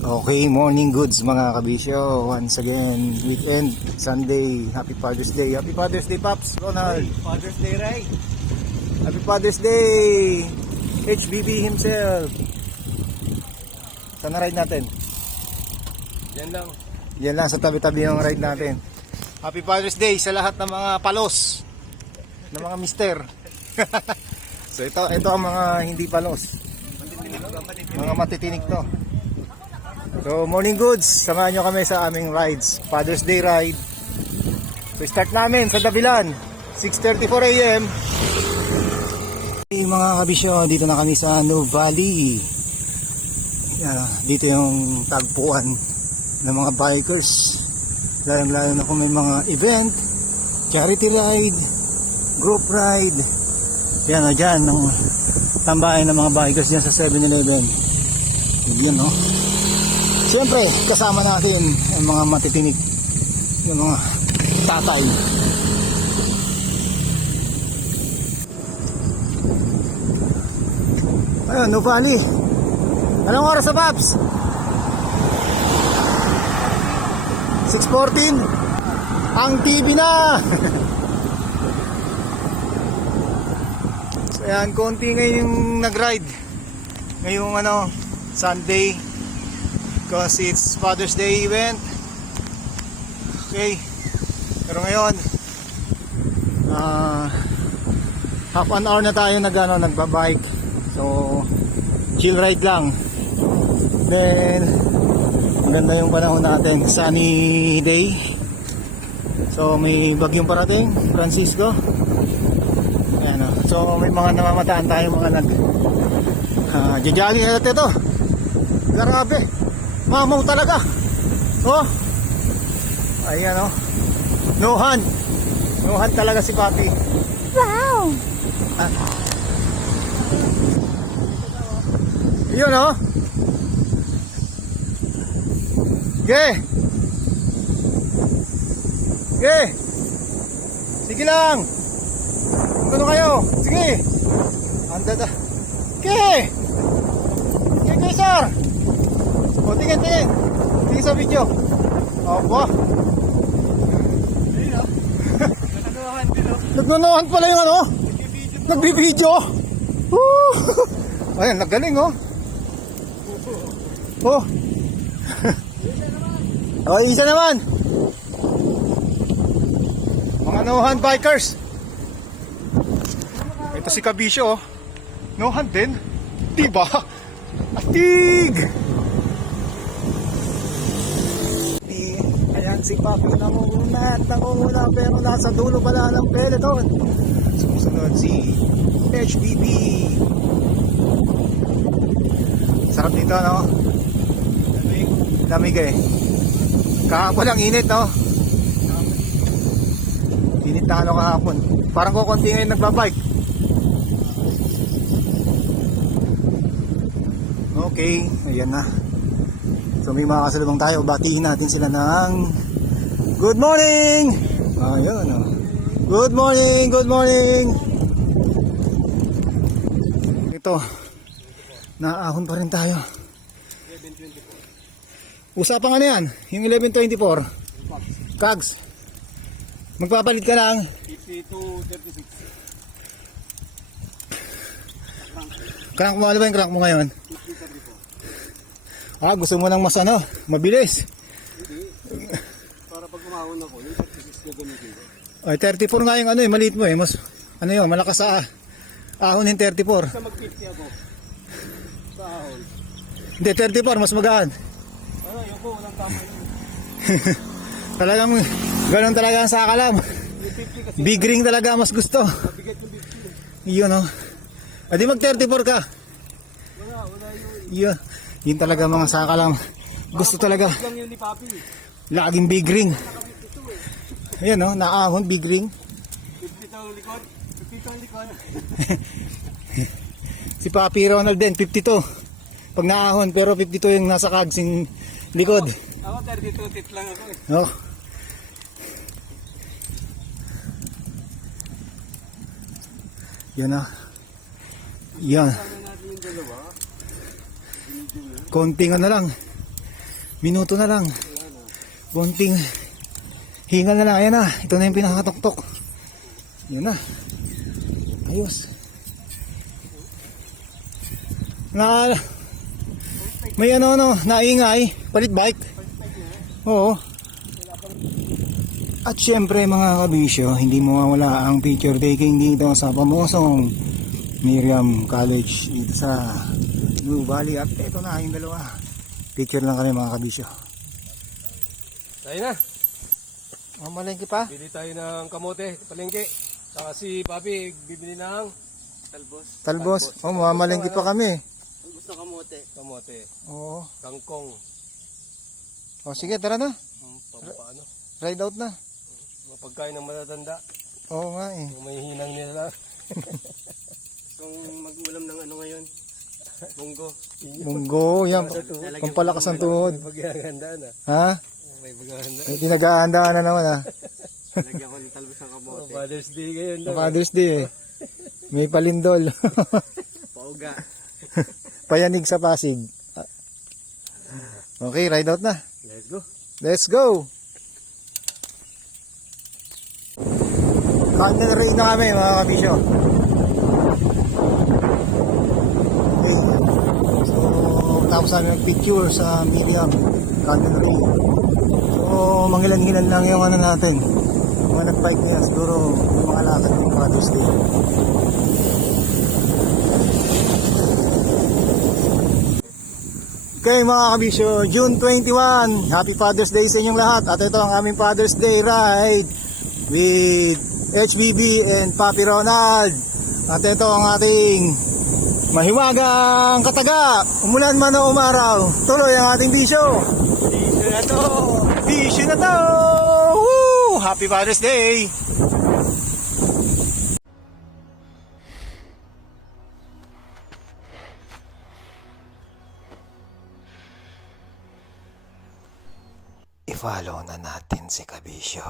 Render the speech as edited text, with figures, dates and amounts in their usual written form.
Okay, morning goods mga kabisyo. Once again, weekend, Sunday. Happy Father's Day. Happy Father's Day, Pops. Ronald. Father's Day, right? Happy Father's Day. HBB himself. Saan na ride natin? Yan lang. Yan lang sa tabi-tabi yung ride natin. Happy Father's Day sa lahat ng mga palos. Ng mga mister. So ito ang mga hindi palos. Mga matitinig to. So morning goods, samahan nyo kami sa aming rides, Father's Day ride. So start namin sa Dabilan, 6:34 AM. Hey, mga kabisyo, dito na kami sa Nuvali. Dito yung tagpuan ng mga bikers. Lalo na kung may mga event, charity ride, group ride. Yan na dyan, ng tambayan ng mga bikers dyan sa 7-Eleven. Yun, no? Siyempre, kasama natin ang mga matitinig, yung mga tatay. Ayun, Nuvali. Anong oras sa Paps? 6:14. Ang TV na. So yan, konti ngayong nag-ride ngayong Sunday, because it's Father's Day event. Okay, pero ngayon half an hour na tayo nagbabike. So chill ride lang. Then maganda yung panahon natin, sunny day. So may bagyong parating, Francisco. Ayan, so may mga namamataan tayo, mga jogging natin ito. Grabe, mamaw talaga. Oh, ayan, Nohan talaga si Papi. Wow. Yun, sige lang. Ano kayo? Sige. Anda. Sige, sir. O, tingin. Tingin sa video. Opo. Nagnunuhan pala yung nagbibideo. Ayan, nagaling, Oh. Isa naman. Mga Nohan bikers. Ito si Kabisyo, Nohan din. Diba? Astig! Ayan si Papi nangunguna pero nasa dulo pala ng peloton. Susunod si HBB. Sarap dito, Lamig kahapon ang init, Init na kahapon. Parang kukunti ngayon nagbabike. Okay, ayan na. So may mga kasalubong tayo. Batiin natin sila ng good morning. Ayun, Good morning. Ito, naahon pa rin tayo. 11:24. Usapang yan? Yung 11:24. Kags, magpapalit ka lang 52:36. Crank mo, ano ba yung crank mo ngayon? Gusto mo nang mas mabilis. Hindi. Para pag umahon ako, yung 36 na gamitin ko. Ay, 34 nga yung maliit mo mas, malakas sa ahon yung 34. Sa mag-50 ako. Sa ahon. Hindi, 34, mas magaan. Yun po, walang tama yun. Talagang, ganun talaga ang sakalam. Big ring talaga mas gusto. Mabigat yung 50. Yun, Adi mag 34 ka. Wala yun. Yun talaga mga sakalam. Gusto talaga. Lang yun ni Papi. Laging big ring. Ayan, naahon, big ring. 50 ang likod. 50 ang likod. Si Papi Ronald din, 52. Pag naahon, pero 52 yung nasa kagsing likod. Ako 32 tit lang ako Oh. Yan na. Yan. Sama natin yung dalawa. Konting lang. Minuto na lang. Bunting hingal na lang. Ayan na. Ito na yung pinakatuktok. Yun na. Ayos. May naingay. Palit bike. Oo. At syempre mga kabisyo, hindi mawawala ang picture taking dito sa pamosong Miriam College dito sa Blue Valley. At ito na yung dalawa. Picture lang kami mga kabisyo. Tayo na. Mamalengke pa? Bili tayo ng kamote, palengke. Saka si Papi, bibili ng Talbos. Oh, mamalengke pa kami. Gusto kamote. kamote. Oo. Kangkong. Oh, sige, tara na. Paano? Ride out na. Mga pagkain ng matatanda. Oo nga eh. Yung may hinang nila. Kung mag-ulam ng ano ngayon, munggo. Munggo, yan. Pampalakas ang tuhod. May paghahandaan na. Ha? May paghahandaan. May pinag-ahandaan na naman ha. Lagyan ko ng talbos ng kamote. Father's Day ngayon. Father's Day eh. May palindol. Pauga. Payanig sa Pasig. Okay, ride out na. Let's go. Let's go! Candle ray na kami mga kabisyo. Okay. So, tapos namin mag-picture sa Miriam Candle ray. So, mangilan-ngilan lang yung ano natin. Mga nag-bike niya. Siguro mga lakad ng Father's Day. Okay mga kabisyo, June 21, Happy Father's Day sa inyong lahat. At ito ang aming Father's Day ride with HBB and Papi Ronald. At ito ang ating mahiwagang kataga. Umulan man o umaraw, tuloy ang ating bisyo. Bisyo na to! Bisyo na to! Woo! Happy Father's Day! I-follow na natin si Kabisyo.